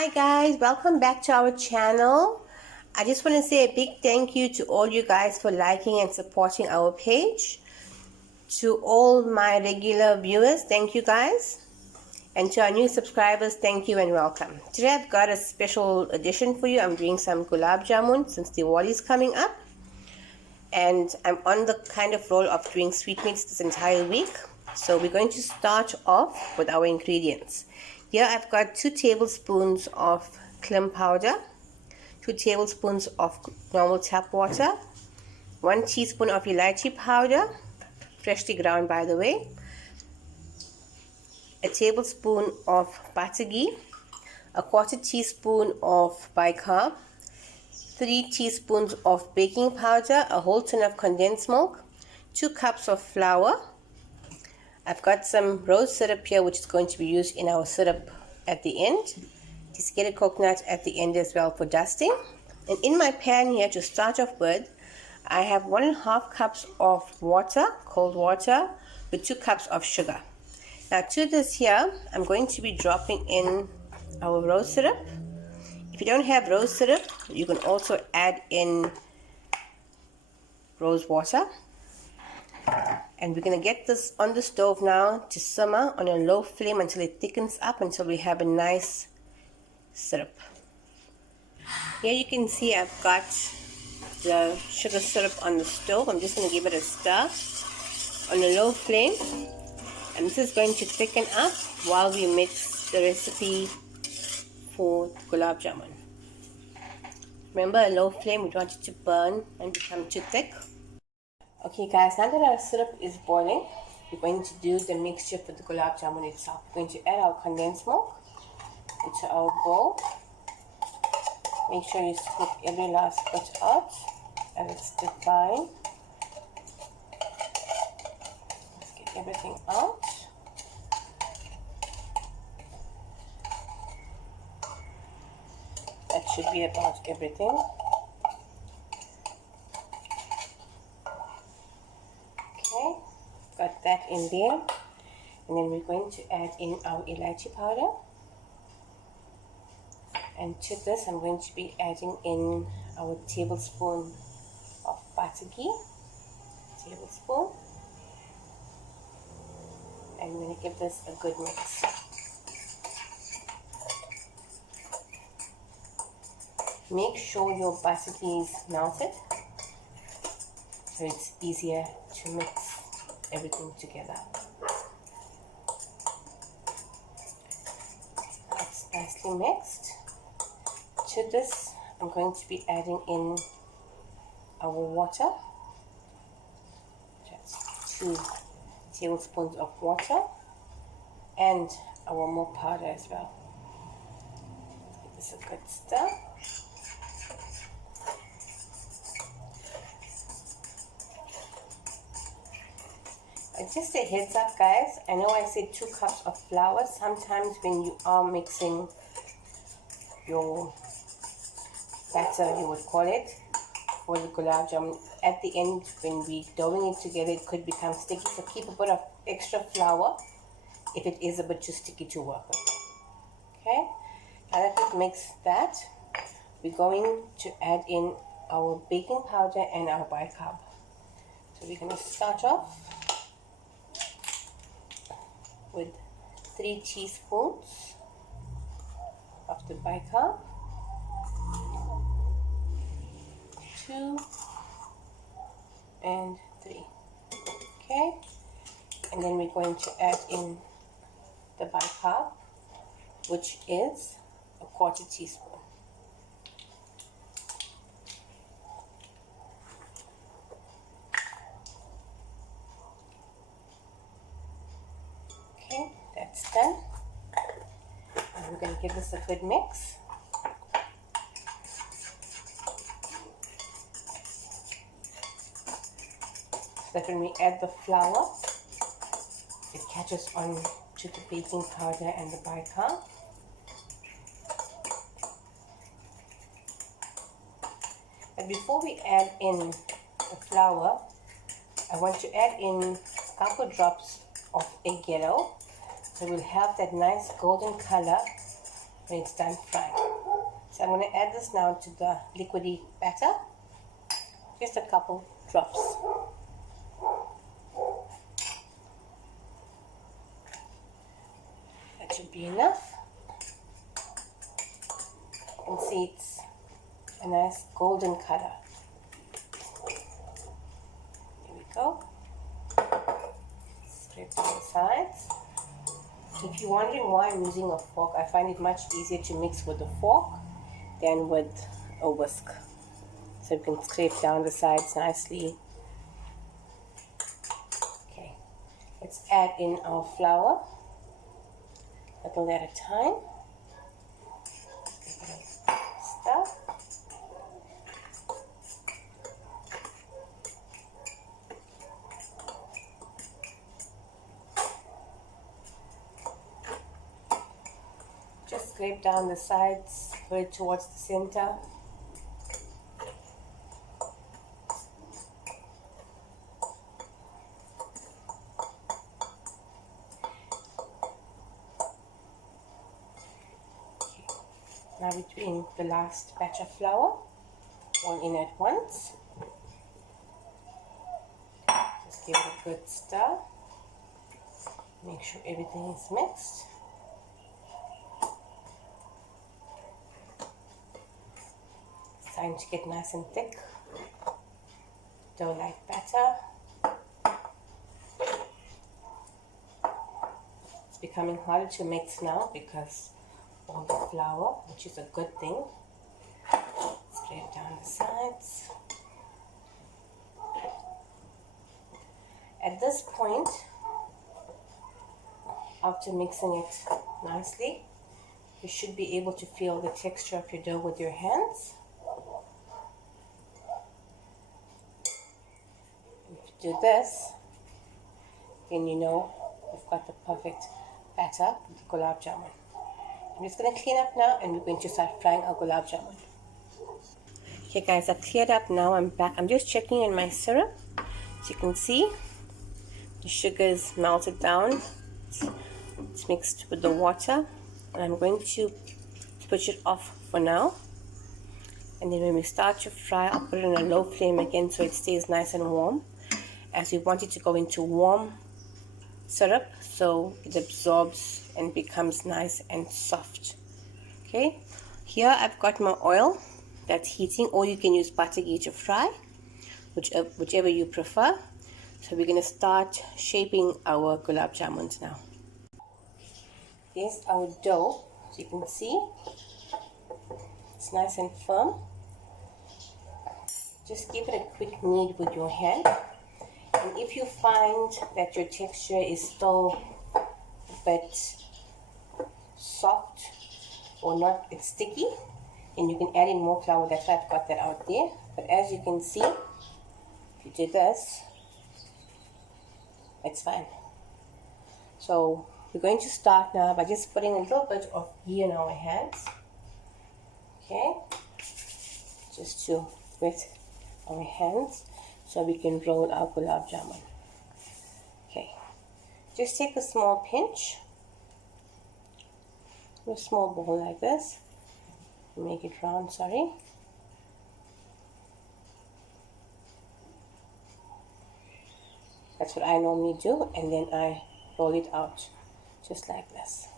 Hi guys, welcome back to our channel. I just want to say a big thank you to all you guys for liking and supporting our page. To all my regular viewers, thank you guys. And to our new subscribers, thank you and welcome. Today I've got a special edition for you. I'm doing some Gulaab Jamun since Diwali is coming up. And I'm on the kind of roll of doing sweetmeats this entire week. So we're going to start off with our ingredients. Here I've got 2 tablespoons of clim powder, 2 tablespoons of normal tap water, 1 teaspoon of elaichi powder, freshly ground by the way, a tablespoon of butter ghee, a 1/4 teaspoon of bicarb, 3 teaspoons of baking powder, a whole tin of condensed milk, 2 cups of flour. I've got some rose syrup here which is going to be used in our syrup at the end. Desiccated coconut at the end as well for dusting. And in my pan here to start off with, I have 1.5 cups of water, cold water, with 2 cups of sugar. Now to this here, I'm going to be dropping in our rose syrup. If you don't have rose syrup, you can also add in rose water. And we're going to get this on the stove now to simmer on a low flame until it thickens up, until we have a nice syrup. Here you can see I've got the sugar syrup on the stove. I'm just going to give it a stir on a low flame. And this is going to thicken up while we mix the recipe for Gulaab Jamun. Remember, a low flame, we don't want it to burn and become too thick. Okay guys, now that our syrup is boiling, we're going to do the mixture for the Gulaab Jamun itself. We're going to add our condensed milk into our bowl. Make sure you scoop every last bit out and it's fine. Let's get everything out. That should be about everything. Got that in there, and then we're going to add in our elaichi powder, and to this I'm going to be adding in our tablespoon of butter ghee, tablespoon, and we're going to give this a good mix. Make sure your butter ghee is melted so it's easier to mix everything together. That's nicely mixed. To this, I'm going to be adding in our water. Just 2 tablespoons of water and our milk powder as well. Let's give this a good stir. Just a heads up guys, I know I said 2 cups of flour. Sometimes when you are mixing your batter, you would call it, for the Gulaab Jamun, at the end when we doughing it together it could become sticky, so keep a bit of extra flour if it is a bit too sticky to work with. Okay, now that we've mixed that, we're going to add in our baking powder and our bicarb. So we're going to start off with 3 teaspoons of the bicarb, 2 and 3. Okay, and then we're going to add in the bicarb, which is a 1/4 teaspoon. Okay, that's done. And we're going to give this a good mix. So that when we add the flour, it catches on to the baking powder and the bicarb. And before we add in the flour, I want to add in a couple drops of egg yellow, so we'll have that nice golden color when it's done frying. So I'm going to add this now to the liquidy batter. Just a couple drops. That should be enough. You can see it's a nice golden color. Here we go. Scrape down the sides. If you're wondering why I'm using a fork, I find it much easier to mix with a fork than with a whisk. So you can scrape down the sides nicely. Okay, let's add in our flour, a little at a time. Stir. Just scrape down the sides, put it towards the center. Now between the last batch of flour, all in at once. Just give it a good stir. Make sure everything is mixed. It's starting to get nice and thick. Dough-like batter. It's becoming harder to mix now because all the flour, which is a good thing. Scrape down the sides. At this point, after mixing it nicely, you should be able to feel the texture of your dough with your hands. If you do this, then you know you've got the perfect batter for the gulab jamun. I'm just going to clean up now and we're going to start frying our gulab jamun. Okay guys, I've cleared up now. I'm back. I'm just checking in my syrup. As you can see, the sugar is melted down. It's mixed with the water. And I'm going to switch it off for now. And then when we start to fry, I'll put it on a low flame again so it stays nice and warm. As we want it to go into warm syrup so it absorbs and becomes nice and soft. Okay, here I've got my oil that's heating, or you can use butter ghee to fry, whichever you prefer. So we're going to start shaping our gulab jamuns now. Here's our dough. So you can see it's nice and firm. Just give it a quick knead with your hand. And if you find that your texture is still a bit soft or not, it's sticky, and you can add in more flour. That's why I've got that out there. But as you can see, if you do this, it's fine. So we're going to start now by just putting a little bit of ghee in our hands. Okay, just to wet our hands so we can roll our gulab jamun. Okay, just take a small pinch, a small ball like this, make it round, sorry. That's what I normally do, and then I roll it out just like this.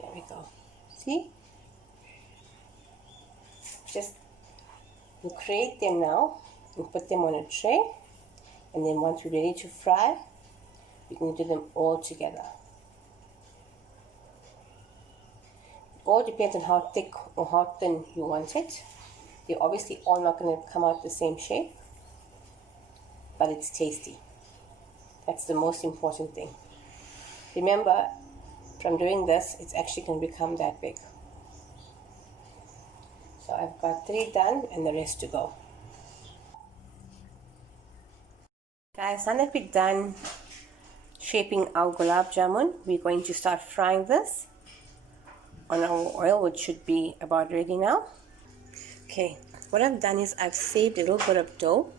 There we go. See? Just you create them now and put them on a tray, and then once we're ready to fry, we can do them all together. It all depends on how thick or how thin you want it. They're obviously all not going to come out the same shape, but it's tasty. That's the most important thing. Remember, from doing this, it's actually going to become that big. So I've got 3 done and the rest to go. Guys, now that we're done shaping our gulab jamun, we're going to start frying this on our oil, which should be about ready now. Okay, what I've done is I've saved a little bit of dough,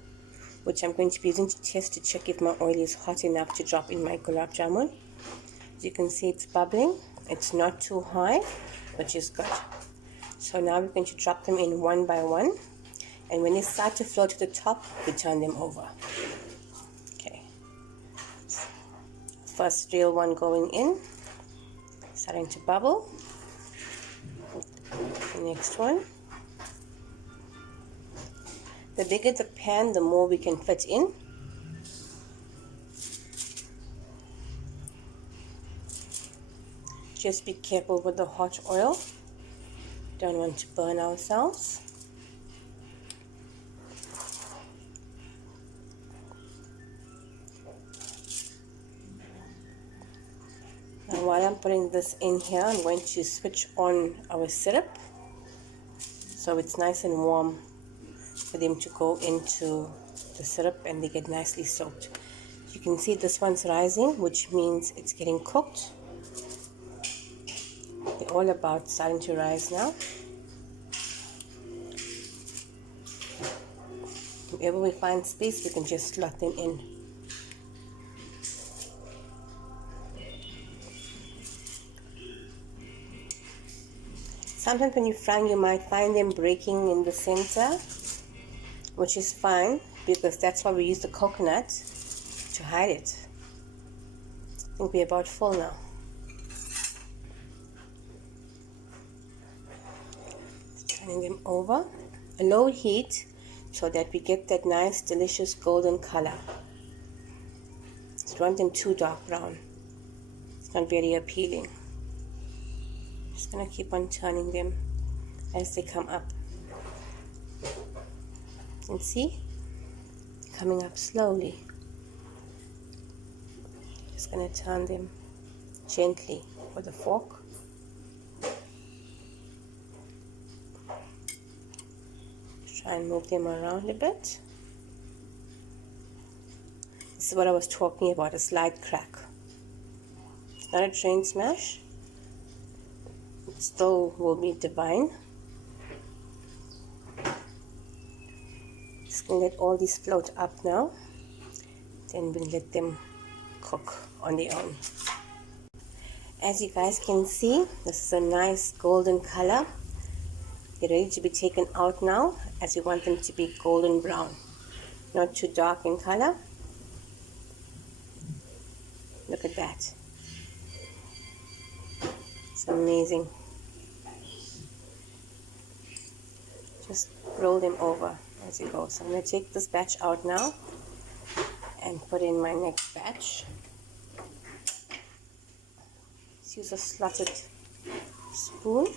which I'm going to be using to test to check if my oil is hot enough to drop in my gulab jamun. As you can see, it's bubbling. It's not too high, which is good. So now we're going to drop them in one by one. And when they start to float to the top, we turn them over. Okay. First real one going in. Starting to bubble. The next one. The bigger the pan, the more we can fit in. Just be careful with the hot oil. Don't want to burn ourselves. Now while I'm putting this in here, I'm going to switch on our syrup so it's nice and warm for them to go into the syrup and they get nicely soaked. You can see this one's rising, which means it's getting cooked. They're all about starting to rise now. Wherever we find space, we can just slot them in. Sometimes when you're frying, you might find them breaking in the center, which is fine because that's why we use the coconut to hide it. I think we're about full now. Turning them over. A low heat so that we get that nice, delicious golden color. Don't want them too dark brown. It's not very appealing. Just gonna keep on turning them as they come up. You can see coming up slowly. Just gonna turn them gently with a fork. Try and move them around a bit. This is what I was talking about, a slight crack. It's not a train smash. It still will be divine. Just gonna let all these float up now. Then we'll let them cook on their own. As you guys can see, this is a nice golden color. They're ready to be taken out now, as we want them to be golden brown, not too dark in color. Look at that. It's amazing. Just roll them over as you go. So I'm going to take this batch out now and put in my next batch. Let's use a slotted spoon.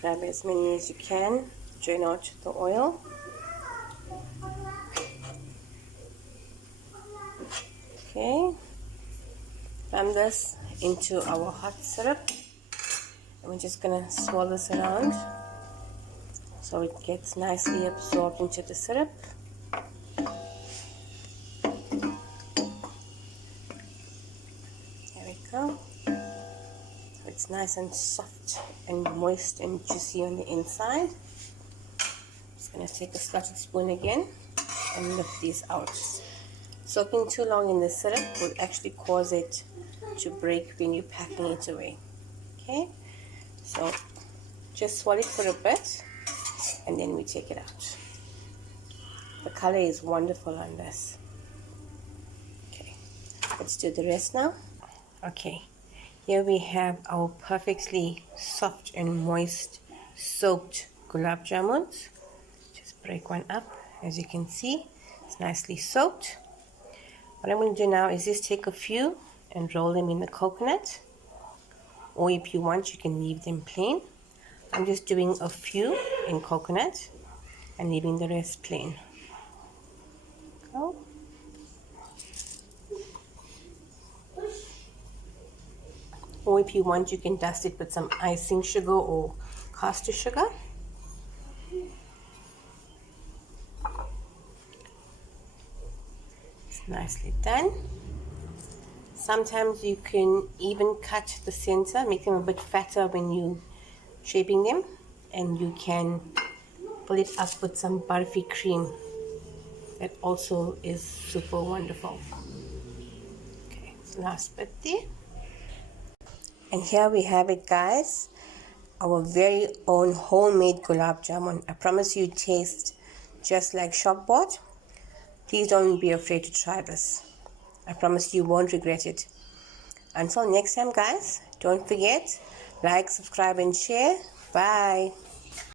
Grab as many as you can. Drain out the oil. Okay. Run this into our hot syrup. And we're just going to swirl this around so it gets nicely absorbed into the syrup. There we go. It's nice and soft and moist and juicy on the inside. Just going to take a slotted spoon again and lift these out. Soaking too long in the syrup will actually cause it to break when you're packing it away. Okay, so just swirl it for a bit and then we take it out. The color is wonderful on this. Okay, let's do the rest now. Okay, here we have our perfectly soft and moist soaked gulab jamuns. Just break one up. As you can see, it's nicely soaked. What I'm going to do now is just take a few and roll them in the coconut, or if you want you can leave them plain. I'm just doing a few in coconut and leaving the rest plain. Go. Or if you want you can dust it with some icing sugar or caster sugar. It's nicely done. Sometimes you can even cut the center, make them a bit fatter when you shaping them, and you can pull it up with some barfi cream. That also is super wonderful. Okay, so last bit there. And here we have it, guys. Our very own homemade gulab jamun. I promise you, it tastes just like shop bought. Please don't be afraid to try this. I promise you won't regret it. Until next time, guys, don't forget, like, subscribe, and share. Bye.